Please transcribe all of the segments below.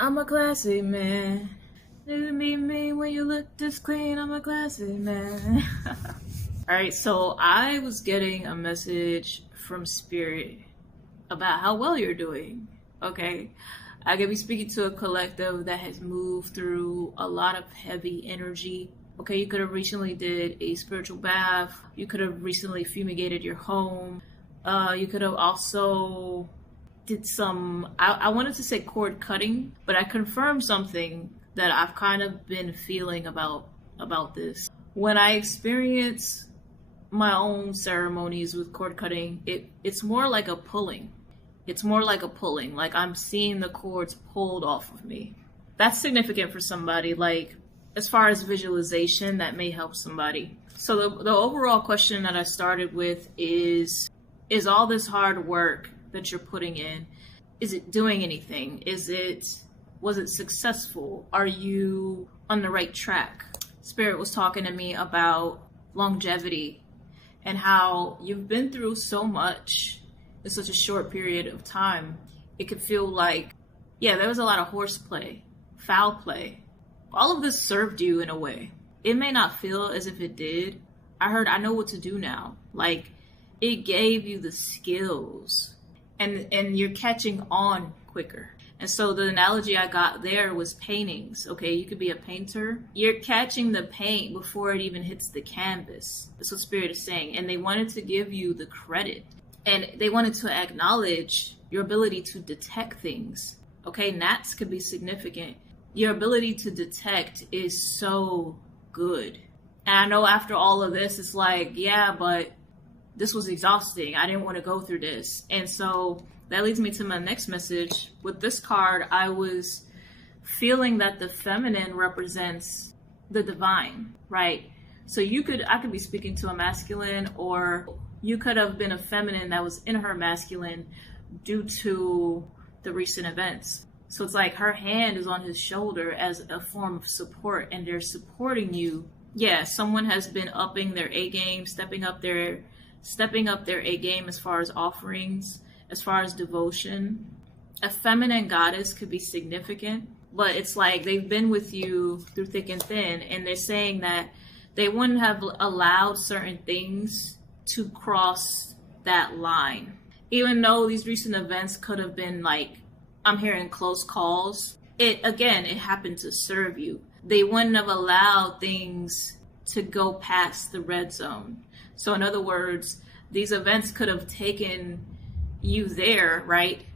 I'm a classy man. You meet me when you look this clean. I'm a classy man. All right, so I was getting a message from Spirit about how well you're doing. Okay, I could be speaking to a collective that has moved through a lot of heavy energy. Okay, you could have recently did a spiritual bath. You could have recently fumigated your home. You could have also did some, I wanted to say cord cutting, but I confirmed something that I've kind of been feeling about this. When I experience my own ceremonies with cord cutting, it's more like a pulling. It's more like a pulling, like I'm seeing the cords pulled off of me. That's significant for somebody. Like, as far as visualization, that may help somebody. So the overall question that I started with is all this hard work that you're putting in, is it doing anything? Was it successful? Are you on the right track? Spirit was talking to me about longevity and how you've been through so much in such a short period of time. It could feel like, yeah, there was a lot of horseplay, foul play. All of this served you in a way. It may not feel as if it did. I know what to do now. Like, it gave you the skills and you're catching on quicker. And so the analogy I got there was paintings. Okay, you could be a painter. You're catching the paint before it even hits the canvas. That's what Spirit is saying. And they wanted to give you the credit. And they wanted to acknowledge your ability to detect things. Okay, gnats could be significant. Your ability to detect is so good. And I know after all of this, it's like, yeah, but this was exhausting. I didn't want to go through this. And so that leads me to my next message. With this card, I was feeling that the feminine represents the divine, right? So I could be speaking to a masculine, or you could have been a feminine that was in her masculine due to the recent events. So it's like her hand is on his shoulder as a form of support, and they're supporting you. Yeah, someone has been upping their A game, stepping up their A game as far as offerings, as far as devotion. A feminine goddess could be significant, but it's like they've been with you through thick and thin, and they're saying that they wouldn't have allowed certain things to cross that line. Even though these recent events could have been like, I'm hearing close calls, it happened to serve you. They wouldn't have allowed things to go past the red zone. So in other words, these events could have taken you there, right,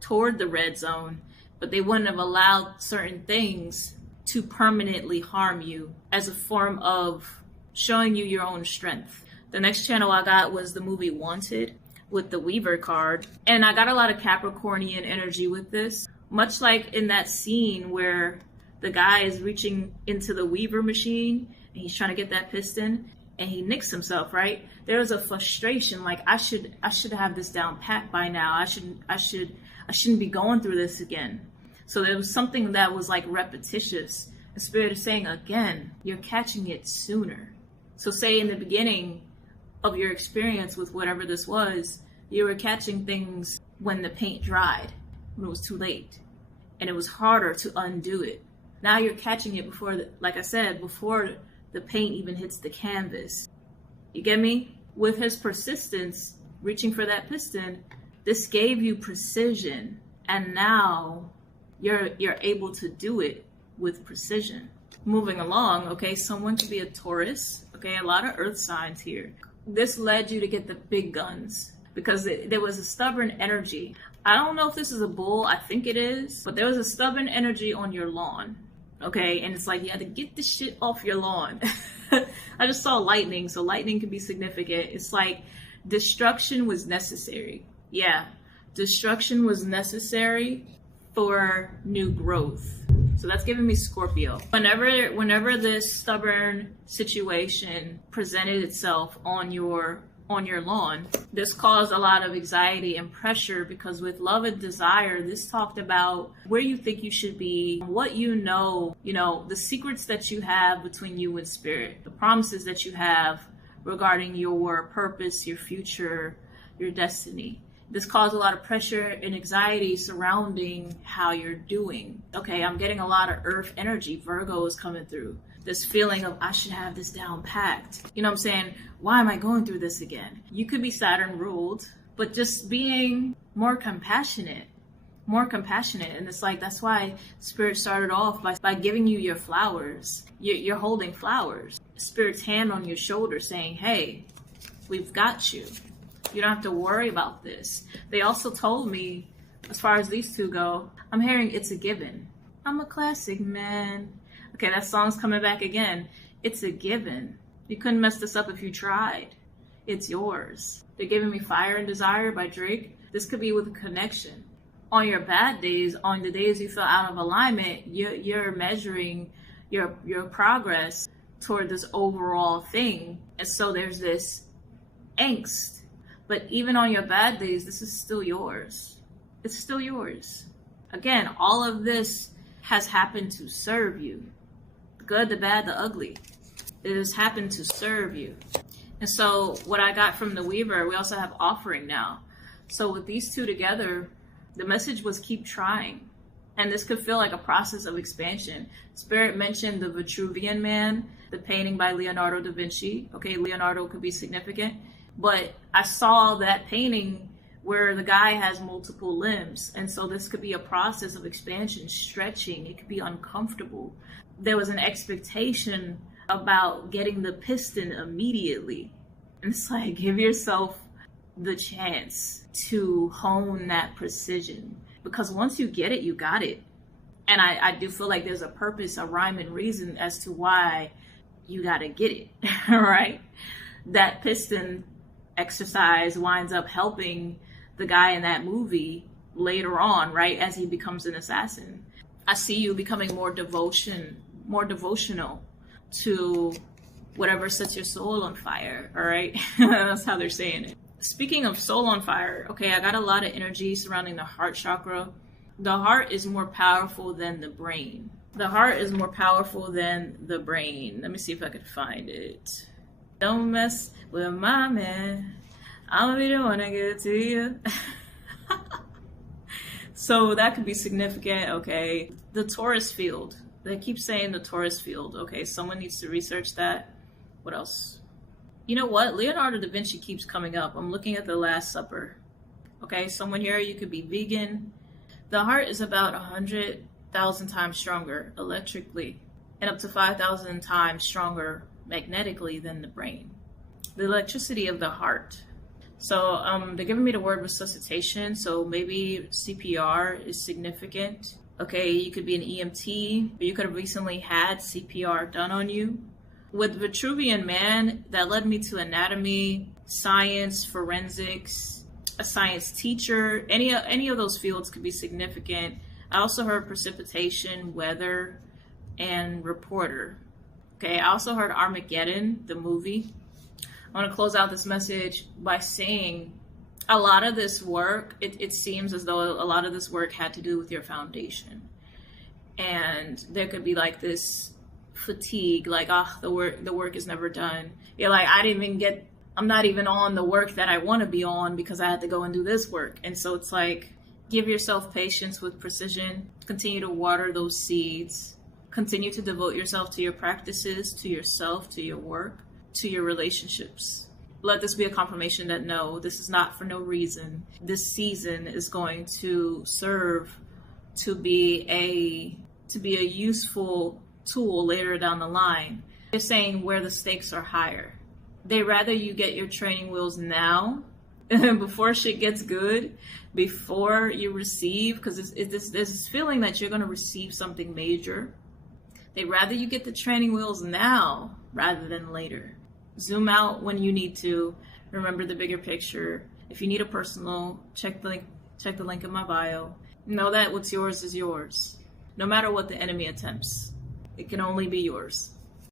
toward the red zone, but they wouldn't have allowed certain things to permanently harm you as a form of showing you your own strength. The next channel I got was the movie Wanted with the Weaver card. And I got a lot of Capricornian energy with this, much like in that scene where the guy is reaching into the Weaver machine and he's trying to get that piston and he nicks himself, right? There was a frustration, like I should have this down pat by now. I shouldn't be going through this again. So there was something that was like repetitious. The Spirit is saying, again, you're catching it sooner. So say in the beginning of your experience with whatever this was, you were catching things when the paint dried, when it was too late, and it was harder to undo it. Now you're catching it before the paint even hits the canvas. You get me? With his persistence, reaching for that piston, this gave you precision, and now you're able to do it with precision. Moving along, okay, someone could be a Taurus, okay, a lot of earth signs here. This led you to get the big guns because there was a stubborn energy. I don't know if this is a bull, I think it is, but there was a stubborn energy on your lawn, okay? And it's like you had to get this shit off your lawn. I just saw lightning, so lightning can be significant. It's like destruction was necessary. Yeah, destruction was necessary for new growth. So that's giving me Scorpio. Whenever this stubborn situation presented itself on your lawn, this caused a lot of anxiety and pressure, because with love and desire, this talked about where you think you should be, what you know, the secrets that you have between you and Spirit, the promises that you have regarding your purpose, your future, your destiny. This caused a lot of pressure and anxiety surrounding how you're doing. Okay, I'm getting a lot of earth energy. Virgo is coming through. This feeling of I should have this down packed. You know what I'm saying? Why am I going through this again? You could be Saturn ruled, but just being more compassionate. And it's like, that's why Spirit started off by giving you your flowers. You're holding flowers. Spirit's hand on your shoulder saying, hey, we've got you. You don't have to worry about this. They also told me, as far as these two go, I'm hearing it's a given. I'm a classic man. Okay, that song's coming back again. It's a given. You couldn't mess this up if you tried. It's yours. They're giving me Fire and Desire by Drake. This could be with a connection. On your bad days, on the days you feel out of alignment, you're measuring your progress toward this overall thing. And so there's this angst. But even on your bad days, this is still yours. It's still yours. Again, all of this has happened to serve you. The good, the bad, the ugly. It has happened to serve you. And so what I got from the Weaver, we also have Offering now. So with these two together, the message was keep trying. And this could feel like a process of expansion. Spirit mentioned the Vitruvian Man, the painting by Leonardo da Vinci. Okay, Leonardo could be significant. But I saw that painting where the guy has multiple limbs. And so this could be a process of expansion, stretching. It could be uncomfortable. There was an expectation about getting the piston immediately. And it's like, give yourself the chance to hone that precision, because once you get it, you got it. And I do feel like there's a purpose, a rhyme and reason as to why you got to get it, right? That piston exercise winds up helping the guy in that movie later on, right? As he becomes an assassin. I see you becoming more devotional to whatever sets your soul on fire, all right? That's how they're saying it. Speaking of soul on fire, okay, I got a lot of energy surrounding the heart chakra. The heart is more powerful than the brain. The heart is more powerful than the brain. Let me see if I can find it. Don't mess with my man. I'm gonna be the one to give it to you. So that could be significant, okay. The Taurus field. They keep saying the Taurus field. Okay, someone needs to research that. What else? You know what? Leonardo da Vinci keeps coming up. I'm looking at The Last Supper. Okay, someone here, you could be vegan. The heart is about 100,000 times stronger electrically and up to 5,000 times stronger magnetically than the brain. The electricity of the heart. So they're giving me the word resuscitation. So maybe CPR is significant. Okay, you could be an EMT, but you could have recently had CPR done on you. With Vitruvian Man, that led me to anatomy, science, forensics, a science teacher. Any of those fields could be significant. I also heard precipitation, weather, and reporter. Okay, I also heard Armageddon, the movie. I want to close out this message by saying a lot of this work, it seems as though a lot of this work had to do with your foundation. And there could be like this fatigue, like, the work is never done. You're like, I'm not even on the work that I want to be on because I had to go and do this work. And so it's like, give yourself patience with precision, continue to water those seeds, continue to devote yourself to your practices, to yourself, to your work, to your relationships. Let this be a confirmation that no, this is not for no reason. This season is going to serve to be a useful tool later down the line. They're saying where the stakes are higher. They rather you get your training wheels now before shit gets good, before you receive, because there's this feeling that you're going to receive something major. They rather you get the training wheels now rather than later. Zoom out when you need to. Remember the bigger picture. If you need a personal, check the link in my bio. Know that what's yours is yours. No matter what the enemy attempts. It can only be yours.